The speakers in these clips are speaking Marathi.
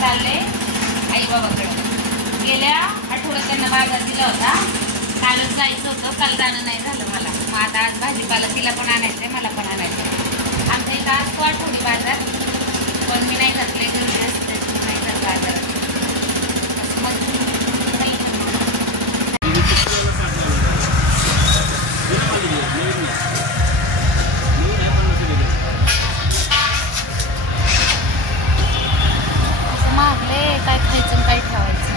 चालले आई बाबाकडे. गेल्या आठवड्यात त्यांना बाजार दिला होता. कालच जायचं होतं, काल जाणं नाही झालं मला. मग आता आज भाजीपाला तिला पण आणायचंय, मला पण आणायचंय. आमच्या इथं असतो आठवडी बाजार, पण मी नाही घातले, घरी असते नाही जात बाजारात. असं मागले काय खायचं आणि काय ठेवायचं.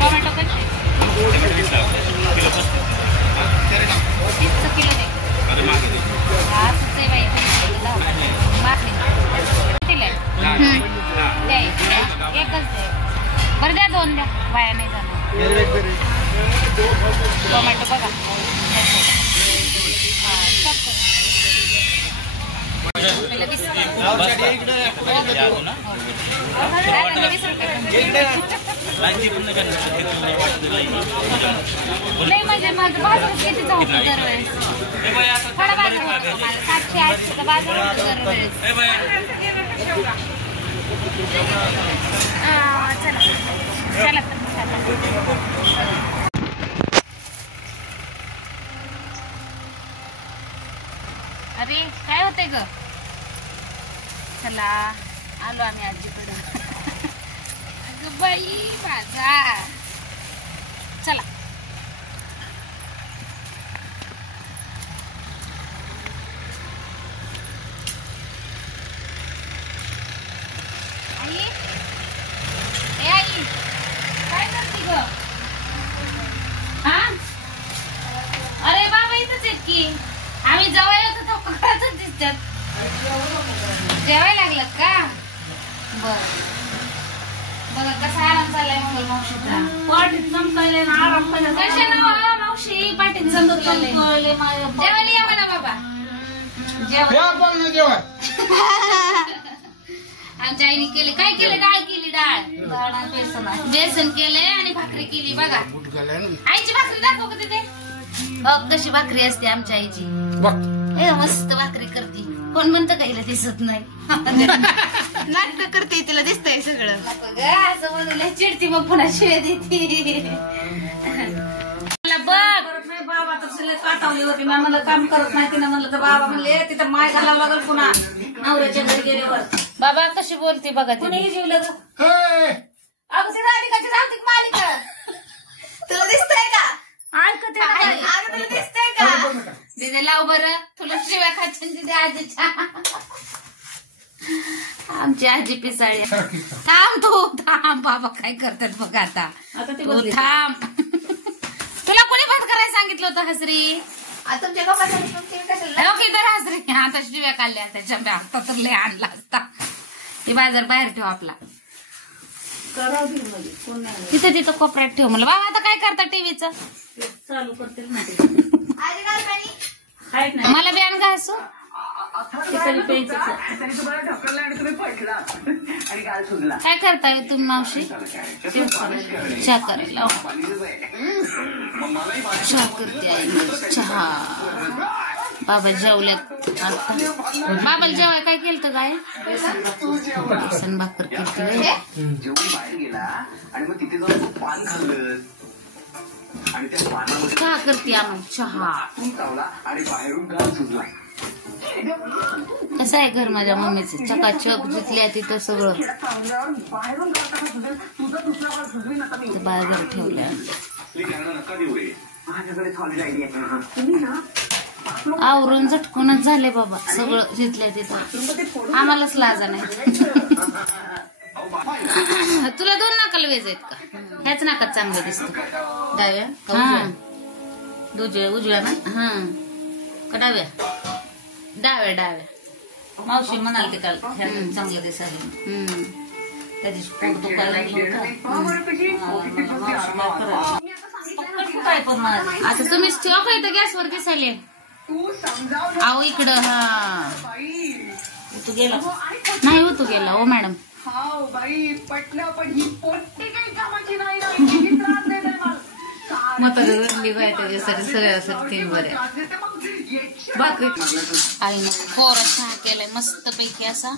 टोमॅटो कसे किलो दे. असंच आहे बाई, एकच दे. बरं द्या, 2 द्या, वाया नाही जाणार. टोमॅटो बघा. नाही म्हणजे माझं बाजार कितीचा होतो दरवेळेस. थोडा बाजार होतो मला 700-800चा बाजार होतो दरवेळेस. चला अरे काय होतंय ग. चला आलो आम्ही आजीकडे. अगं बाई बाजार. चला आई, ए आई काय करते ग. हा अरे बाबा इथंच आहेत की. आम्ही जवळ येतो तो पकडायचं दिसतात. जेवायला लागलं का. बर बघा कसा आराम चाललाय मंगल मावशीचा. पाठीत संपले ना आराम पाहिजे. कशा ना मावशी पाठीत संपले. जेवायला या म्हणा बाबा. जेवण आमच्या आईने केले. काय केले. डाळ केली. डाळ बेसन केले आणि भाकरी केली. बघा आईची भाकरी दाखव का तिथे. कशी भाकरी असते आमच्या आईची. मस्त भाकरी करते. कोण म्हणतं का हिला दिसत नाही. नाटक करते तिला दिसतंय सगळं. असं म्हणून चिडती मग पुन्हा शिळे देते. बघ बाबा तर काटावली होती. मी म्हणलं काम करत नाही तिनं. म्हणलं तर बाबा म्हणले तिथं माय घालावं लागल पुन्हा नवऱ्याच्या घरी गेल्यावर. बाबा कशी बोलते बघा. तिने जीवलं अगं ती राधिकाची धावती मालिका. तुला दिसतंय का. तुला दिसतंय का. तिने लाव बरं. तुला शिव्या खायच्या तिथे आजीच्या. आमची आजी पिसाळी. थांब तू थांब. बाबा काय करतात बघ आता. थांब. तुला कोणी बंद करायला सांगितलं होतं हसरी. तुमच्या तर हसरी आता शिव्या काढल्या त्याच्या. आता तर लय आणला असता. ती बाजार बाहेर ठेव आपला. तिथे तिथं कोपऱ्यात ठेव. मला बाबा आता काय करता टीव्हीचं. चालू करते मला बॅन घासू. काय करताय तुम्ही मावशी. चहा करायला. चहा करते आई. चहा. बाबा जेवल्यात आता. बाबाला जेवाय काय केलं काय. बेसन भाकर केली. चहा करते आणून. चहा कसं आहे घर माझ्या मम्मीचं. चकाचक जिथल्या तिथं सगळं बाहेर ठेवल्या. आवरून झटकूनच झाले बाबा सगळं जिथल्या तिथं. आम्हालाच लाजा नाही. तुला 2 नाकाला वेज आहेत का. ह्याच नाकात चांगलं दिसत. डाव्या उजव्या ना हा का डाव्या डाव्या मावशी म्हणाल ते काल चांगलं दिसायला त्याची पोट दुखायला काय पण आता तुम्हीच ठेवा का इथं गॅसवर दिसायले अहो इकडं हा तू गेला नाही हो तू गेला हो मॅडम म्हातारी रडली बाय त्याच्यासाठी सगळ्यासाठी बऱ्या भाकरी आईनं कोरा चहा केलाय मस्त पैकी असा